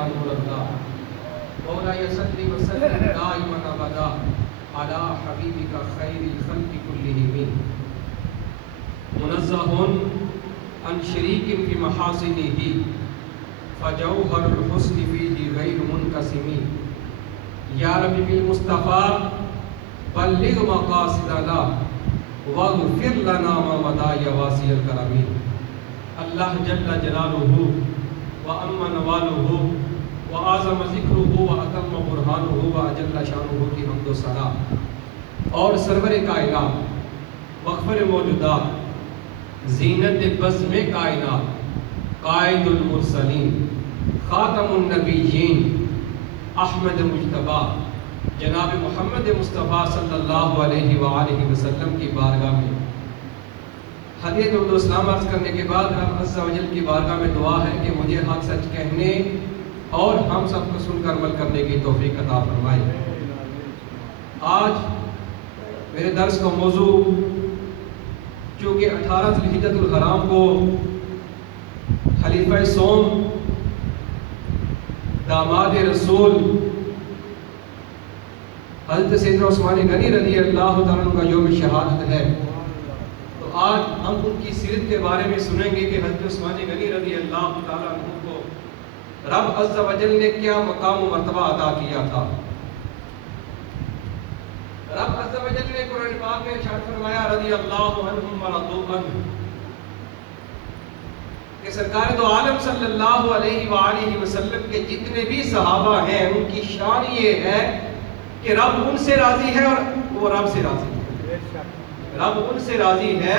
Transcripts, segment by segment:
یا نور اللہ مولاي صل وسلم دائما ابدا على حبيبك خير الخلق كلهم منزه عن شريك في محاسنه فجوهر الحسن فيه غير منقسم یا رب بالمصطفى بلغ مقاصدنا واغفر لنا ما مضى یا واسع الکرم اللہ جل جلالہ وعم نوالہ وعظم ذکرہ واتم برہانہ واجل شانہ کی حمد و ثنا اور سرور کائنات مغفر موجودات زینت بزم کائنات قائد المرسلین خاتم النبیین احمد مجتبی جناب محمد مصطفیٰ صلی اللہ علیہ وآلہ وسلم کی بارگاہ میں ہدیہ درود و سلام عرض کرنے کے بعد رب عز و جل کی بارگاہ میں دعا ہے کہ مجھے حق سچ کہنے اور ہم سب کو سن کر عمل کرنے کی توفیق عطا فرمائے۔ آج میرے درس کا موضوع چونکہ 18 ذی الحجۃ الحرام کو خلیفہ سوم داماد رسول حضرت سیدنا عثمان غنی رضی اللہ تعالیٰ عنہ کا یوم شہادت ہے، تو آج ہم ان کی سیرت کے بارے میں سنیں گے کہ حضرت عثمان غنی رضی اللہ تعالیٰ عنہ کو رب عز و جل نے کیا مقام و مرتبہ عطا کیا تھا۔ رب عز و جل نے قرآن پاک میں ارشاد فرمایا رضی اللہ عنہم ورضوا عنہ کہ سرکار دو عالم صلی اللہ علیہ وآلہ وسلم کے جتنے بھی صحابہ ہیں ان کی شان یہ ہے کہ رب ان سے راضی ہے اور وہ رب سے راضی ہے، رب ان سے راضی ہے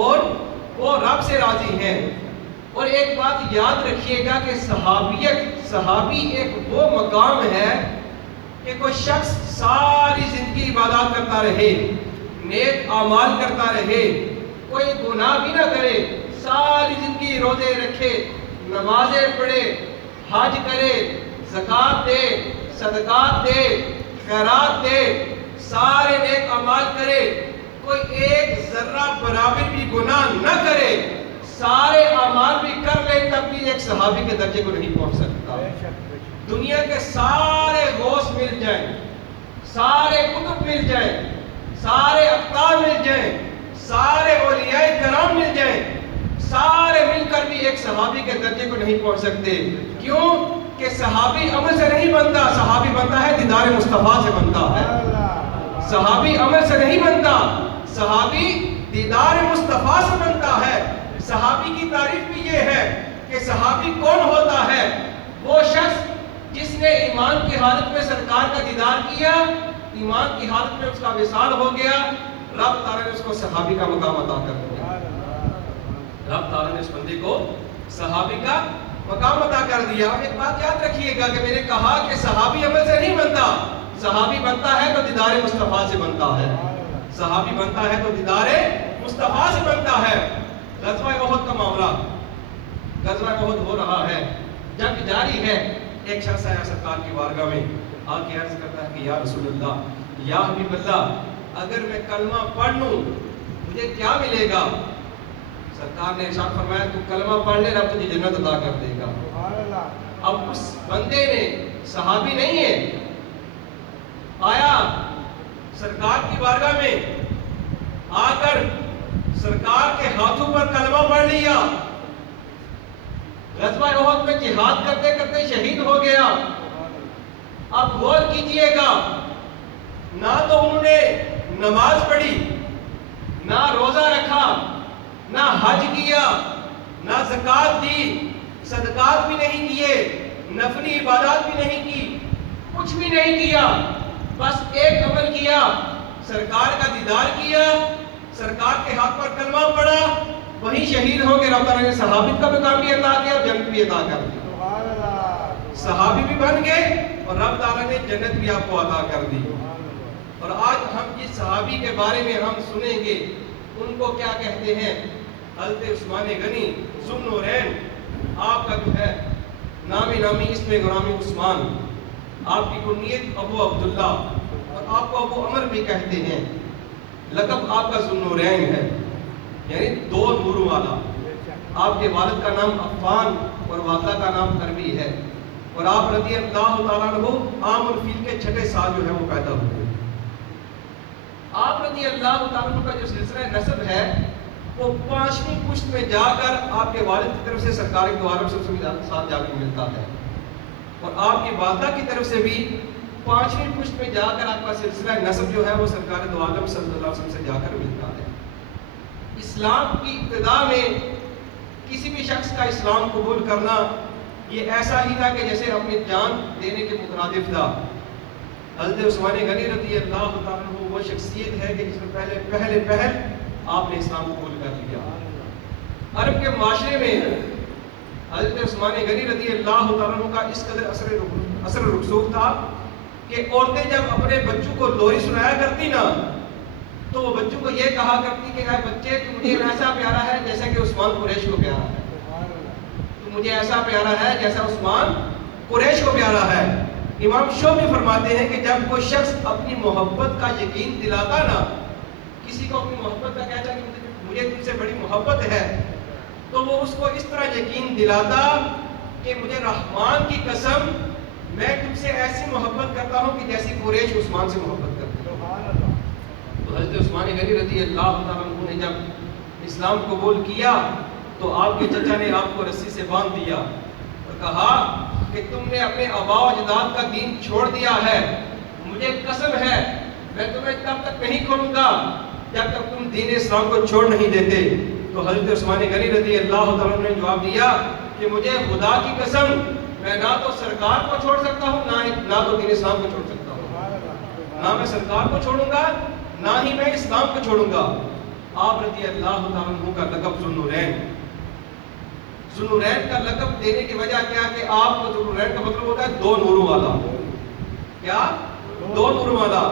اور وہ رب سے راضی ہے۔ اور ایک بات یاد رکھیے گا کہ صحابی ایک وہ مقام ہے کہ کوئی شخص ساری زندگی عبادات کرتا رہے، نیک اعمال کرتا رہے، کوئی گناہ بھی نہ کرے، ساری زندگی روزے رکھے، نمازیں پڑھے، حج کرے، زکوٰۃ دے، صدقات دے، خیرات دے، سارے نیک اعمال کرے، کوئی ایک ذرہ برابر بھی گناہ نہ کرے، سارے اعمال بھی کر لے، تب بھی ایک صحابی کے درجے کو نہیں پہنچ سکتا۔ دنیا کے سارے غوث مل جائیں، سارے قطب مل جائیں، سارے اقطاب مل جائیں، سارے اولیاء کرام مل جائیں، سارے مل کر بھی ایک صحابی کے درجے کو نہیں پہنچ سکتے۔ کیوں؟ کہ صحابی عمل سے نہیں بنتا، صحابی بنتا ہے دیدار مصطفیٰ سے بنتا ہے۔ صحابی عمل سے نہیں بنتا، صحابی دیدار مصطفیٰ سے بنتا ہے۔ صحابی کی تعریف بھی یہ ہے کہ صحابی کون ہوتا ہے؟ وہ شخص جس نے ایمان کی حالت میں سرکار کا دیدار کیا، ایمان کی حالت میں اس کا وصال ہو گیا، رب تعالیٰ نے اس کو صحابی کا مقام عطا کر دیا۔ رب تعالیٰ نے اس بندے کو صحابی کا مقام عطا کر دیا۔ اب ایک بات یاد رکھیے گا کہ میں نے کہا کہ صحابی عمل سے نہیں بنتا، صحابی بنتا ہے تو دیدار مصطفیٰ سے بنتا ہے، صحابی بنتا ہے تو دیدار مصطفیٰ سے بنتا ہے۔ غزوہ احد کا معاملہ، غزوہ احد ہو رہا ہے، جنگ جاری ہے، ایک شخص آیا سرکار کی بارگاہ میں آ کے عرض کرتا ہے کہ یا رسول اللہ، یا حبیب اللہ، اگر میں کلمہ پڑھ لوں مجھے کیا ملے گا؟ سرکار نے ارشاد فرمایا تو کلمہ پڑھ لے، رب تجھے جنت عطا کر دے گا۔ اب اس بندے نے، صحابی نہیں ہے، آیا سرکار کی بارگاہ میں آ کر سرکار کے ہاتھوں پر کلمہ پڑھ لیا، غزوہ احد میں جہاد کرتے کرتے شہید ہو گیا۔ اب غور کیجئے گا، نہ تو انہوں نے نماز پڑھی، نہ روزہ رکھا، نہ حج کیا، نہ زکوٰۃ دی، صدقات بھی نہیں کیے، نفلی عبادات بھی نہیں کی، کچھ بھی نہیں کیا، بس ایک عمل کیا، سرکار کا دیدار کیا، سرکار کے ہاتھ پر کلمہ پڑھا، وہیں شہید ہو کے رب تعالیٰ نے صحابی کا مقام بھی عطا کیا اور جنت بھی عطا کر دی۔ صحابی بھی بن گئے اور رب تعالیٰ نے جنت بھی آپ کو عطا کر دی۔ اور آج ہم جس صحابی کے بارے میں ہم سنیں گے ان کو کیا کہتے ہیں؟ حضرت عثمان غنی ذو النورین، آپ کا جو ہے نامی اسم گرامی عثمان، آپ کی کنیت ابو عبداللہ اور آپ کو ابو عمر بھی کہتے ہیں، لقب آپ کا ذو النورین ہے، یعنی دو نور والا۔ آپ کے والد کا نام عفان اور والدہ کا نام عربی ہے۔ اور آپ رضی اللہ تعالیٰ عنہ عام الفیل کے 6 سال جو ہے وہ پیدا ہوئے۔ آپ رضی اللہ تعالیٰ عنہ کا جو سلسلہ نسب ہے وہ 5ویں پشت میں جا کر آپ کے والد کی طرف سے سرکار دو عالم صلی اللہ علیہ وسلم کے ساتھ جا کر ملتا ہے، اور آپ کی والدہ کی طرف سے بھی 5ویں پشت میں جا کر آپ کا سلسلہ نسب جو ہے وہ سرکار دو عالم صلی اللہ علیہ وسلم سے جا کر ملتا ہے۔ اسلام کی ابتدا میں کسی بھی شخص کا اسلام قبول کرنا یہ ایسا ہی تھا کہ جیسے اپنی جان دینے کے مترادف تھا۔ حضرت عثمان غنی رضی اللہ تعالیٰ عنہ وہ شخصیت ہے کہ جس نے پہل آپ نے اسلام قبول کر لیا۔ عرب کے معاشرے میں حضرت عثمان غنی رضی اللہ تعالیٰ عنہ کا اس قدر اثر رسوخ تھا کہ عورتیں جب اپنے بچوں کو لوری سنایا کرتی نا تو وہ بچوں کو یہ کہا کرتی کہ اے بچے تو مجھے ایسا پیارا ہے جیسا کہ عثمان قریش کو پیارا ہے، تو مجھے ایسا پیارا ہے جیسا عثمان قریش کو پیارا ہے۔ امام شعبی فرماتے ہیں کہ جب کوئی شخص اپنی محبت کا یقین دلاتا نا، کسی کو اپنی محبت کا کہتا کہ مجھے تم سے بڑی محبت ہے، تو وہ اس کو اس طرح یقین دلاتا کہ مجھے رحمان کی قسم میں تم سے ایسی محبت کرتا ہوں کہ جیسی قریش عثمان سے محبت کرتی ہے۔ تو حضرت عثمان غنی رضی اللہ تعالیٰ عنہ نے جب اسلام قبول کیا تو آپ کے چچا نے آپ کو رسی سے باندھ دیا اور کہا کہ تم نے اپنے آباء و اجداد کا دین چھوڑ دیا ہے، مجھے قسم ہے میں تمہیں تب تک نہیں کھولوں گا جب تک تم دین اسلام کو چھوڑ نہیں دیتے۔ تو حضرت عثمان غنی رضی اللہ تعالیٰ عنہ نے جواب دیا کہ مجھے خدا کی قسم میں نہ تو سرکار کو چھوڑ سکتا ہوں نہ تو دین اسلام کو چھوڑ سکتا ہوں، نہ میں سرکار کو چھوڑوں گا نہ ہی میں اسلام کو چھوڑوں گا۔ آپ رضی اللہ تعالیٰ عنہ کا لقب ذوالنورین، ذوالنورین کا لقب دینے کی وجہ کیا کہ آپ کو ذوالنورین کا مطلب ہوتا ہے 2 نوروں والا، کیا 2 نوروں والا۔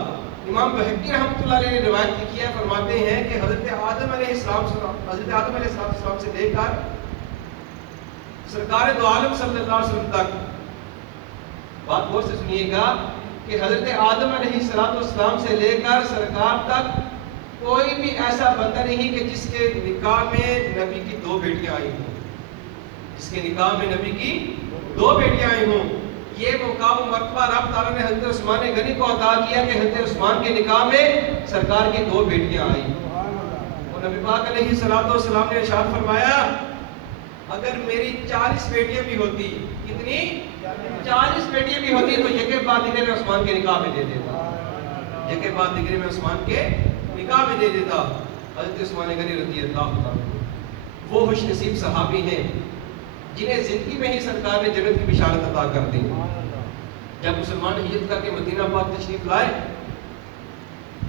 امام بہقی رحمۃ اللہ علیہ نے روایت لکھی ہے، فرماتے ہیں کہ حضرت آدم علیہ السلام سے لے کر سرکار دو عالم صلی اللہ علیہ وسلم تک، بات غور سے سنیے گا کہ حضرت آدم علیہ السلام سے لے کر سرکار تک کوئی بھی ایسا بندہ نہیں کہ جس کے نکاح میں نبی کی 2 بیٹیاں آئی ہوں، جس کے نکاح میں نبی کی 2 بیٹیاں آئی ہوں۔ یہ مقام و مرتبہ رب تعالیٰ نے حضرت عثمان غنی کو عطا کیا کہ حضرت عثمان کے نکاح میں سرکار کی 2 بیٹیاں آئی، اور نبی پاک علیہ السلام نے ارشاد فرمایا اگر میری 40 بیٹیاں بھی ہوتی، کتنی 40 بیٹیاں بھی ہوتی تو یکے بعد دیگرے میں عثمان کے نکاح میں دے دیتا، یکے بعد دیگرے میں عثمان کے نکاح میں دے دیتا۔ حضرت عثمان غنی رضی اللہ عنہ وہ خوش نصیب صحابی ہیں جنہیں زندگی میں ہی سرکار نے جنت کی بشارت عطا کر دی۔ جب مسلمان ہجرت کر کے مدینہ پاک تشریف لائے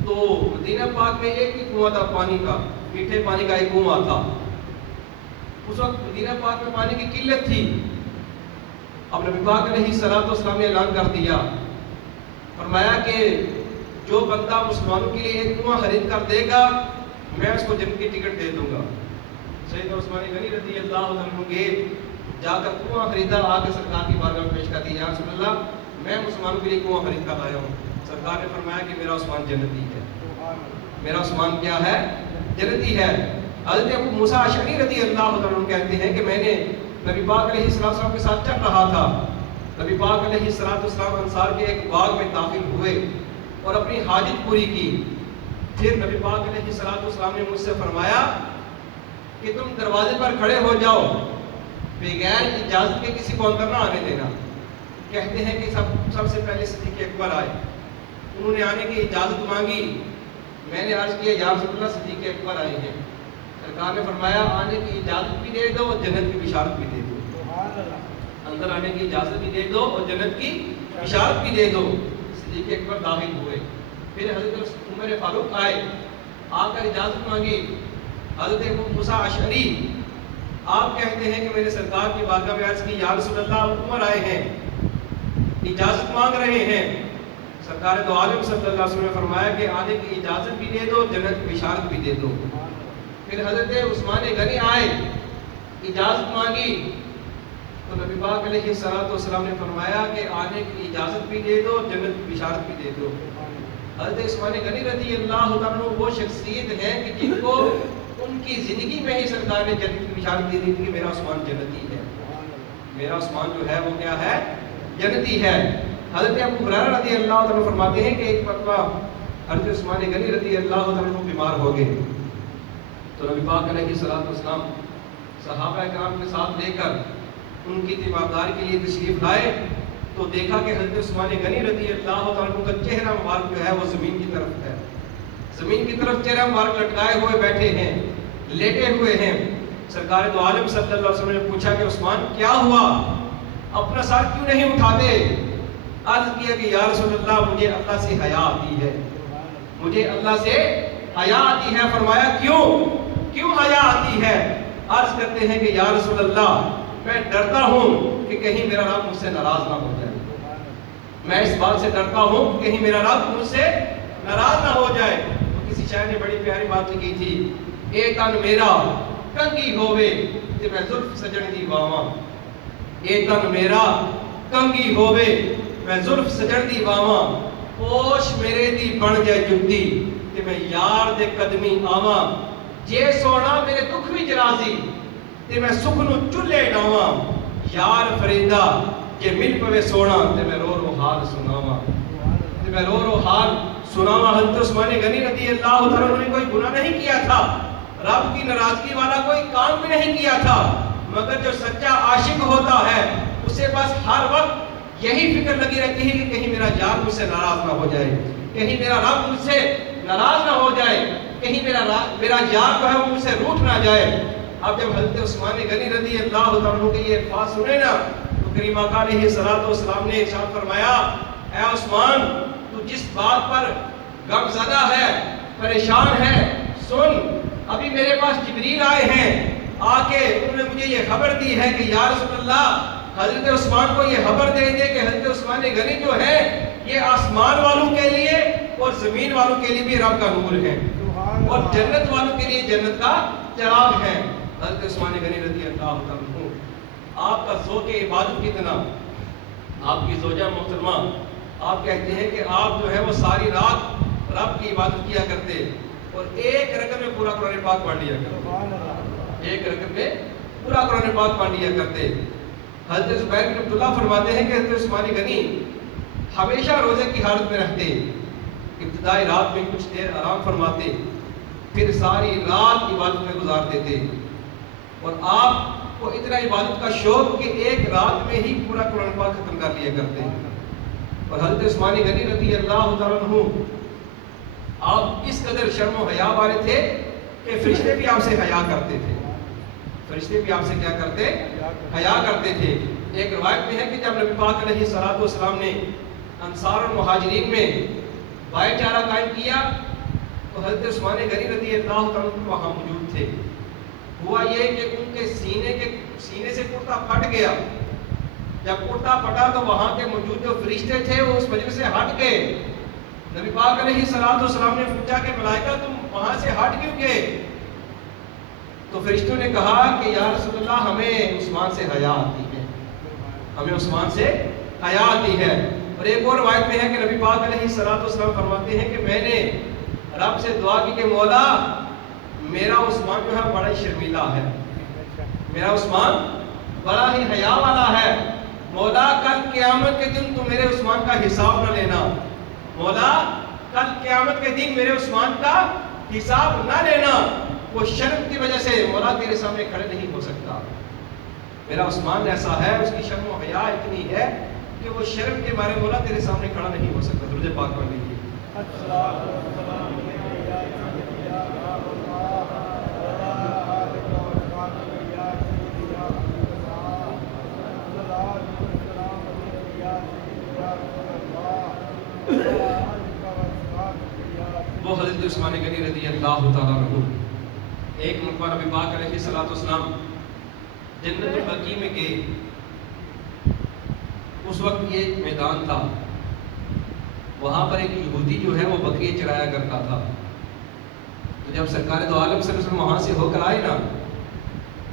تو مدینہ پاک میں ایک ہی کنواں تھا پانی کا، میٹھے پانی کا ایک کنواں تھا۔ اس وقت مدینہ پاک میں پانی کی قلت تھی۔ اب نبی پاک علیہ السلام نے اعلان کر دیا، فرمایا کہ جو بندہ مسلمانوں کے لیے ایک کنواں خرید کر دے گا میں اس کو جنت کی ٹکٹ دے دوں گا۔ سیدنا عثمان غنی رضی اللہ عنہ کے جا کر کنواں خریدا، آ کے سرکار کی بارگاہ میں پیش کر دیا، یا رسول اللہ میں مسلمانوں کے لیے کنواں خرید کر لایا ہوں۔ سرکار نے فرمایا کہ میرا عثمان جنتی ہے، میرا عثمان کیا ہے؟ جنتی ہے۔ حضرت ابو موسیٰ اشعری رضی اللہ عنہ کہتے ہیں کہ میں نے نبی پاک علیہ السلام کے ساتھ چل رہا تھا، نبی پاک علیہ السلام انصار کے ایک باغ میں داخل ہوئے اور اپنی حاجت پوری کی۔ پھر نبی پاک علیہ السلام نے مجھ سے فرمایا کہ تم دروازے پر کھڑے ہو جاؤ، بغیر اجازت کے کسی کو اندر نہ آنے دینا۔ کہتے ہیں کہ سب سے پہلے صدیق اکبر آئے، انہوں نے آنے کی اجازت مانگی، میں نے عرض کیا یا رسول اللہ صدیق اکبر آئے ہیں۔ سرکار نے فرمایا آنے کی اجازت بھی دے دو اور جنت کی بشارت بھی دے دو، اندر آنے کی اجازت بھی دے دو اور جنت کی بشارت بھی دے دو۔ صدیق اکبر داخل ہوئے، پھر حضرت عمر فاروق آئے، آ کر اجازت مانگی۔ حضرت ابو موسیٰ اشعری آپ کہتے ہیں کہ میں نے سرکار کی بارگاہ میں عرض کی یا رسول اللہ عمر آئے ہیں، اجازت مانگ رہے ہیں۔ سرکار دو عالم صلی اللہ علیہ وسلم نے فرمایا کہ آنے کی اجازت بھی دے دو، جنت کی بشارت بھی دے دو۔ پھر حضرت عثمان غنی آئے، اجازت مانگی تو نبی پاک علیہ السلام نے فرمایا کہ آنے کی اجازت بھی دے دو، جنت کی بشارت بھی دے دو۔ حضرت عثمان غنی رضی اللہ عنہ وہ شخصیت ہے کہ جن کو ان کی زندگی میں ہی سرکار نے جنت کی بشارت دے دی تھی کہ میرا عثمان جنتی ہے، میرا عثمان جو ہے وہ کیا ہے؟ جنتی ہے۔ حضرت ابو ہریرہ رضی اللہ تعالیٰ فرماتے ہیں کہ ایک مرتبہ حضرت عثمان غنی رضی اللہ تعالیٰ بیمار ہو گئے، تو نبی پاک علیہ الصلوۃ والسلام صحابہ کرام کے ساتھ لے کر ان کی تیمارداری کے لیے تشریف لائے، تو دیکھا کہ حضرت عثمان غنی رضی اللہ تعالیٰ کا چہرہ مبارک جو ہے وہ زمین کی طرف ہے، زمین کی طرف چہرہ مبارک لٹکائے ہوئے بیٹھے ہیں، لیٹے ہوئے ہیں۔ سرکار دو عالم صلی اللہ علیہ وسلم نے پوچھا کہ عثمان کیا ہوا، اپنا سر کیوں نہیں اٹھاتے؟ عرض کیا کہ یا رسول اللہ مجھے اللہ سے حیا آتی ہے، مجھے اللہ سے حیا آتی ہے۔ فرمایا کیوں حیا آتی ہے؟ عرض کرتے ہیں کہ یا رسول اللہ میں ڈرتا ہوں کہ کہیں میرا رب مجھ سے ناراض نہ ہو جائے، میں اس بات سے ڈرتا ہوں کہ کہیں میرا رب مجھ سے ناراض نہ ہو جائے۔ تو کسی شاعر نے بڑی پیاری بات لکھی تھی، اے تن میرا کنگی ہووے تے میں زلف سجن دی باواں، اے تن میرا کنگی ہووے میں زلف سجن دی باواں، پوش میرے دی بن جائے جُتی تے میں یار دے قدمی آواں، جے سونا میرے دکھ وچ راضی تے میں سکھ نو چلے ڈاواں، یار فریدا جے مل پوے سونا تے میں رو رو حال سناواں، تے میں رو رو حال سناواں۔ حضرت عثمان غنی رضی اللہ تعالیٰ نے کوئی گناہ نہیں کیا تھا، رب کی ناراضگی والا کوئی کام بھی نہیں کیا تھا، مگر جو سچا عاشق ہوتا ہے اسے بس ہر وقت یہی فکر لگی رہتی ہے کہ کہیں میرا یار مجھ سے ناراض نہ ہو جائے، کہیں میرا رب مجھ سے ناراض نہ ہو جائے، کہیں میرا یار جو ہے وہ مجھ سے روٹھ نہ جائے۔ اب جب حضرت عثمان غنی رضی اللہ تعالیٰ کے یہ الفاظ سنے نا، تو کریم آقا علیہ الصلوۃ والسلام نے ارشاد فرمایا، اے عثمان تو جس بات پر غم زدہ ہے، پریشان ہے، سن، ابھی میرے پاس جبریل آئے ہیں، آ کے انہوں نے مجھے یہ خبر دی ہے کہ یا رسول اللہ حضرت عثمان کو یہ خبر دیں گے کہ حضرت عثمان غنی جو ہے یہ آسمان والوں کے لیے اور زمین والوں کے لیے بھی رب کا نور ہے، اور جنت والوں کے لیے جنت کا چراغ ہے۔ حضرت عثمان غنی رضی اللہ عنہ، آپ کا ذوق عبادت کتنا، آپ کی زوجہ محترمہ، آپ کہتے ہیں کہ آپ جو ہے وہ ساری رات رب کی عبادت کیا کرتے اور ایک رکعت میں پورا قرآن پاک پڑھ لیا کرتے، ایک رکعت میں پورا قرآن پاک پڑھ لیا کرتے۔ حضرت زبیر بن عبداللہ فرماتے ہیں کہ حضرت عثمان غنی ہمیشہ روزے کی حالت میں رہتے، ابتدائی رات میں کچھ دیر آرام فرماتے، پھر ساری رات عبادت میں گزار دیتے، اور آپ کو اتنا عبادت کا شوق کہ ایک رات میں ہی پورا قرآن پاک ختم کر لیا کرتے۔ اور حضرت عثمان غنی رضی اللہ تعالیٰ عنہ آپ اس قدر شرم و حیا والے تھے کہ فرشتے بھی آپ سے حیا کرتے تھے، فرشتے بھی آپ سے کیا کرتے؟ حیا کرتے تھے۔ ایک روایت میں ہے کہ جب نبی پاک علیہ الصلوۃ والسلام نے انصار اور مہاجرین میں بھائی چارہ قائم کیا تو حضرت عثمان غنی رضی اللہ تعالیٰ عنہ وہاں موجود تھے۔ ہوا یہ کہ ان کے سینے سے کرتا پھٹ گیا، جب کرتا پھٹا تو وہاں کے موجود جو فرشتے تھے وہ اس مجلس سے ہٹ گئے۔ نبی پاک علیہ الصلوۃ والسلام نے پوچھا کہ ملائکہ تم وہاں سے ہٹ کیوں گئے؟ تو فرشتوں نے کہا کہ یا رسول اللہ ہمیں عثمان سے حیا آتی ہے، ہمیں عثمان سے حیا آتی ہے۔ اور ایک اور روایت میں ہے کہ نبی پاک علیہ الصلوۃ والسلام فرماتے ہیں کہ میں نے رب سے دعا کی کہ مولا میرا عثمان جو ہے بڑا ہی شرمیلا ہے، میرا عثمان بڑا ہی حیا والا ہے، مولا کل قیامت کے دن تو میرے عثمان کا حساب نہ لینا، مولا کل قیامت کے دن میرے عثمان کا حساب نہ لینا، وہ شرم کی وجہ سے مولا تیرے سامنے کھڑے نہیں ہو سکتا، میرا عثمان ایسا ہے، اس کی شرم و حیا اتنی ہے کہ وہ شرم کے بارے مولا تیرے سامنے کھڑا نہیں ہو سکتا۔ درود پاک پڑھ لیجیے۔ وہ حضرت عثمان غنی رضی اللہ تعالیٰ عنہ ایک مرتبہ نبی پاک علیہ الصلوۃ والسلام جنت البقیع میں گئے، اس وقت یہ میدان تھا، وہاں پر ایک یہودی جو ہے وہ بکریاں چرایا کرتا تھا، تو جب سرکار دو عالم صلی اللہ علیہ وسلم وہاں سے ہو کر آئے نا،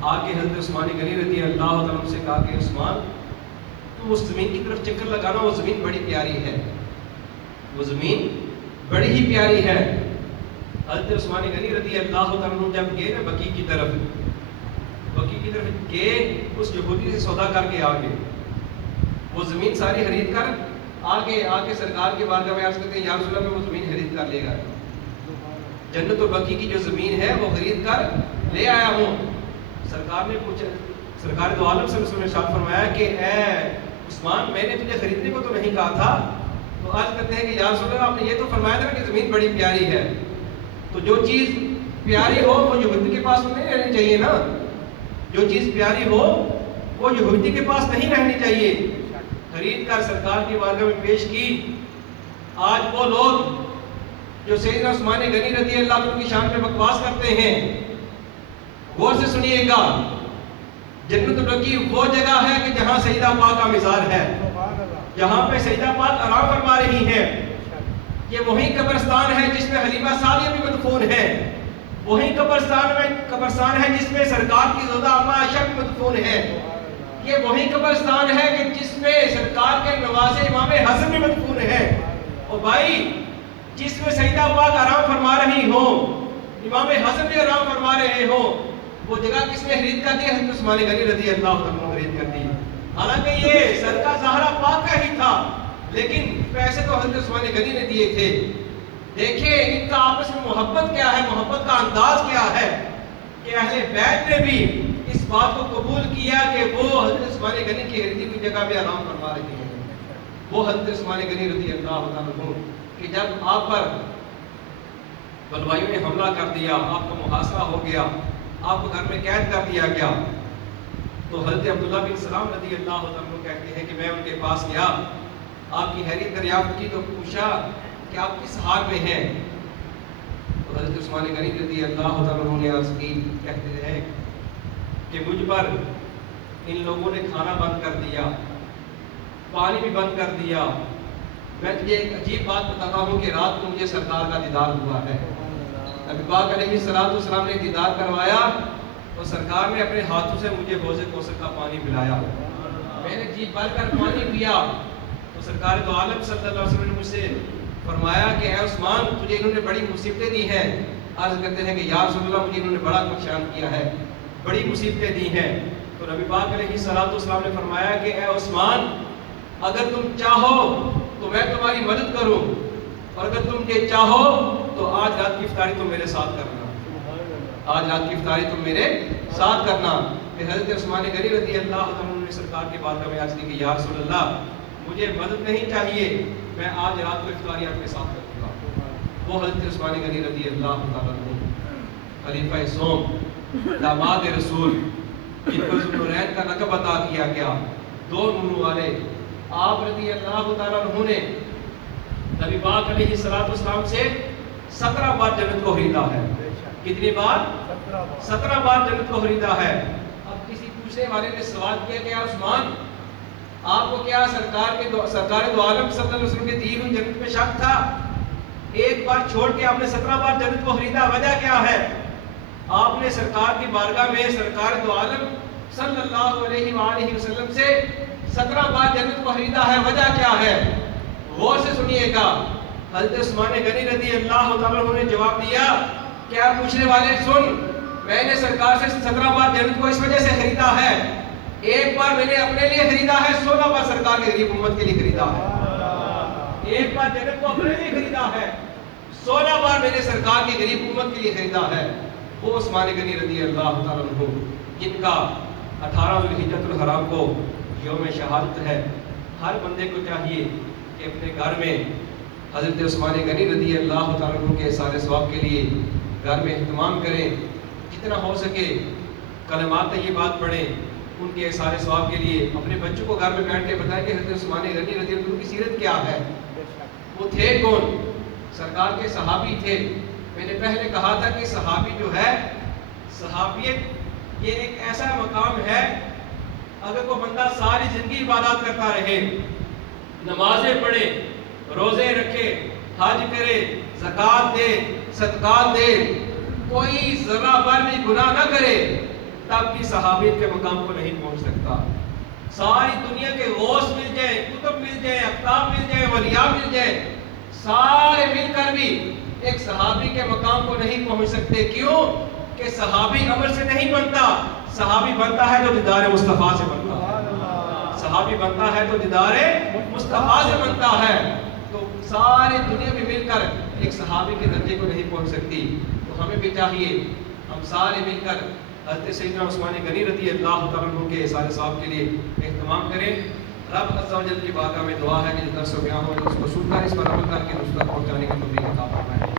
آ کے حضرت عثمان غنی رضی اللہ تعالیٰ عنہ سے کہا کہ عثمان تو اس زمین کی طرف چکر لگانا، وہ زمین بڑی پیاری ہے، وہ زمین بڑی ہی پیاری ہے۔ حضرت عثمان غنی رضی اللہ تعالیٰ عنہ جب گئے نا بقیع کی طرف گئے، اس یہودی سے سودا کر کے آ گئے، وہ زمین ساری خرید کر آگے سرکار کے بارگاہ میں عرض کرتے ہیں یا رسول اللہ میں وہ زمین خرید کر لے گا، جنت البقیع کی جو زمین ہے وہ خرید کر لے آیا ہوں۔ سرکار نے پوچھا، سرکار دو عالم صلی اللہ علیہ وسلم نے ارشاد فرمایا کہ اے عثمان میں نے تجھے خریدنے کو تو نہیں کہا تھا، تو عرض کرتے ہیں کہ یا رسول اللہ آپ نے یہ تو فرمایا تھا کہ زمین بڑی پیاری ہے، تو جو چیز پیاری ہو وہ یہودی کے پاس نہیں رہنی چاہیے نا، جو چیز پیاری ہو وہ یہودی کے پاس نہیں رہنی چاہیے۔ خرید کر سرکار کی بارگاہ میں پیش کی۔ آج وہ لوگ جو سیدنا عثمان غنی رضی اللہ عنہ کی شان پہ بکواس کرتے ہیں، غور سے سنیے گا، جنت البقیع وہ جگہ ہے کہ جہاں سیدہ پاک کا مزار ہے، جہاں پہ سیدہ پاک آرام فرما رہی ہیں۔ یہ وہی قبرستان ہے جس میں حلیمہ سعدیہ بھی مدفون ہے، وہی قبرستان ہے جس میں سرکار کی زوجہ اما عائشہ بھی مدفون ہے، یہ وہی قبرستان ہے کہ جس میں سرکار کے نواسے امام حسن بھی مدفون ہے۔ اور بھائی جس میں سیدہ پاک آرام فرما رہی ہو، امام حسن بھی آرام فرما رہے ہو، وہ جگہ کس نے خرید کر دی؟ حضرت عثمان غنی رضی اللہ عنہ نے خرید کر دی۔ حالانکہ یہ صدقہ زہرا پاک کا ہی تھا، لیکن پیسے تو حضرت عثمان غنی نے دیے تھے۔ دیکھیں ان کا آپس میں محبت کیا ہے، محبت کا انداز کیا ہے کہ اہل بیت نے بھی اس بات کو قبول کیا کہ وہ حضرت عثمان غنی کی خریدی ہوئی جگہ پہ آرام فرما رہے ہیں۔ وہ حضرت عثمان غنی رضی اللہ عنہ کہ جب آپ پر بلوائیوں نے حملہ کر دیا، آپ کو محاصرہ ہو گیا، آپ کو گھر میں قید کر دیا گیا، تو حضرت عبداللہ بن سلام رضی اللہ عنہ کہتے ہیں کہ میں ان کے پاس گیا، آپ کی خیریت دریافت کی تو پوچھا کہ آپ کس حال میں ہیں؟ تو حضرت عثمان غنی رضی اللہ عنہ نے عرض کی، کہتے ہیں کہ مجھ پر ان لوگوں نے کھانا بند کر دیا، پانی بھی بند کر دیا۔ میں تجھے ایک عجیب بات بتاتا ہوں کہ رات کو مجھے سرکار کا دیدار ہوا ہے۔ نبی پاک علیہ السلام نے دیدار کروایا تو سرکار نے اپنے ہاتھوں سے مجھے حوض کوثر کا پانی پلایا، میں نے جی بھر کر پانی پیا تو سرکار دو عالم صلی اللہ علیہ وسلم نے مجھ سے فرمایا کہ اے عثمان تجھے انہوں نے بڑی مصیبتیں دی ہیں۔ عرض کرتے ہیں کہ یا رسول اللہ مجھے انہوں نے بڑا پریشان کیا ہے، بڑی مصیبتیں دی ہیں۔ تو نبی پاک علیہ السلام نے فرمایا کہ اے عثمان اگر تم چاہو تو میں تمہاری مدد کروں، اور اگر تم یہ چاہو تو آج رات کی افطاری تم میرے ساتھ کرنا، آج رات کی افطاری تم میرے ساتھ کرنا۔ پھر حضرت عثمان غنی رضی اللہ عنہ نے سرکار کے بارگاہ میں عرض کی کہ یا رسول اللہ مجھے مدد نہیں چاہیے، میں آج رات کو افطاری آپ کے ساتھ کروں گا۔ وہ حضرت عثمان غنی رضی اللہ عنہ خلیفہ سوم، داماد رسول، جن کو ذو النورین کا لقب عطا کیا گیا، دو نور والے، آپ رضی اللہ تعالیٰ عنہ نے نبی پاک علیہ السلام سے 17 بار جنت کو خریدا ہے۔ کتنی بار؟ 17 بار جنت کو خریدا ہے۔ اب کسی پوچھنے والے نے سوال کیا کہ عثمان آپ کو کیا سرکار دو عالم صلی اللہ علیہ وسلم کے دی ہوئی جنت میں شک تھا؟ ایک بار چھوڑ کے آپ نے 17 بار جنت کو خریدا، وجہ کیا ہے؟ آپ نے سرکار کی بارگاہ میں سرکار دو عالم صلی اللہ علیہ وآلہ وسلم سے 17 بار جنت کو خریدا ہے، وجہ کیا ہے؟ غور سے سنیے گا۔ حضرت عثمان غنی رضی اللہ تعالیٰ عنہ نے جواب دیا کہ آپ پوچھنے والے سن، میں نے سرکار سے 17 بار جنت کو اس وجہ سے خریدا ہے، ایک بار میں نے اپنے لیے خریدا ہے، 16 بار سرکار کے غریب امت کے لیے خریدا ہے۔ ایک بار جنت کو اپنے لیے خریدا ہے، 16 بار میں نے سرکار کے غریب امت کے لیے خریدا ہے۔ وہ عثمان غنی رضی اللہ تعالیٰ عنہ جن کا 18 ذوالحجۃ الحرام کو یوم شہادت ہے۔ ہر بندے کو چاہیے کہ اپنے گھر میں حضرت عثمان غنی رضی اللہ تعالیٰ عنہ کے احسان ثواب کے لیے گھر میں اہتمام کریں، جتنا ہو سکے کلمات طیبات پڑھیں ان کے احسان ثواب کے لیے۔ اپنے بچوں کو گھر میں بیٹھ کے بتائیں کہ حضرت عثمان غنی رضی اللہ عنہ کی سیرت کیا ہے، وہ تھے کون؟ سرکار کے صحابی تھے۔ میں نے پہلے کہا تھا کہ صحابی جو ہے، صحابیت یہ ایک ایسا مقام ہے، اگر کوئی بندہ ساری زندگی عبادات کرتا رہے، نمازیں پڑھے، روزے رکھے، حج کرے، زکوٰۃ دے، صدقات دے، کوئی ذرہ بھر بھی گناہ نہ کرے، تب بھی صحابیت کے مقام کو نہیں پہنچ سکتا۔ ساری دنیا کے غوث مل جائیں، کتب مل جائیں، اقطاب مل جائیں، ولیاء مل جائیں، سارے مل کر بھی ایک صحابی کے مقام کو نہیں پہنچ سکتے۔ کیوں؟ کہ صحابی عمل سے نہیں بنتا، صحابی بنتا ہے جو دیدار مصطفیٰ سے بنتا ہے۔ صحابی بنتا ہے تو دیدار مصطفیٰ سے بنتا ہے. تو ساری دنیا میں مل کر ایک صحابی کے درجے کو نہیں پہنچ سکتی. تو ہمیں بھی چاہیے ہم سارے مل کر حضرت سیدنا عثمان غنی رضی اللہ تعالیٰ عنہ کے سارے صاحب کے لیے اہتمام کریں. رب عز و جل کی بارگاہ میں دعا ہے کہ جو درس و بیان ہو اس کو سن کر اس پر عمل کر کے اس تک پہنچانے کی توفیق عطا فرمائے.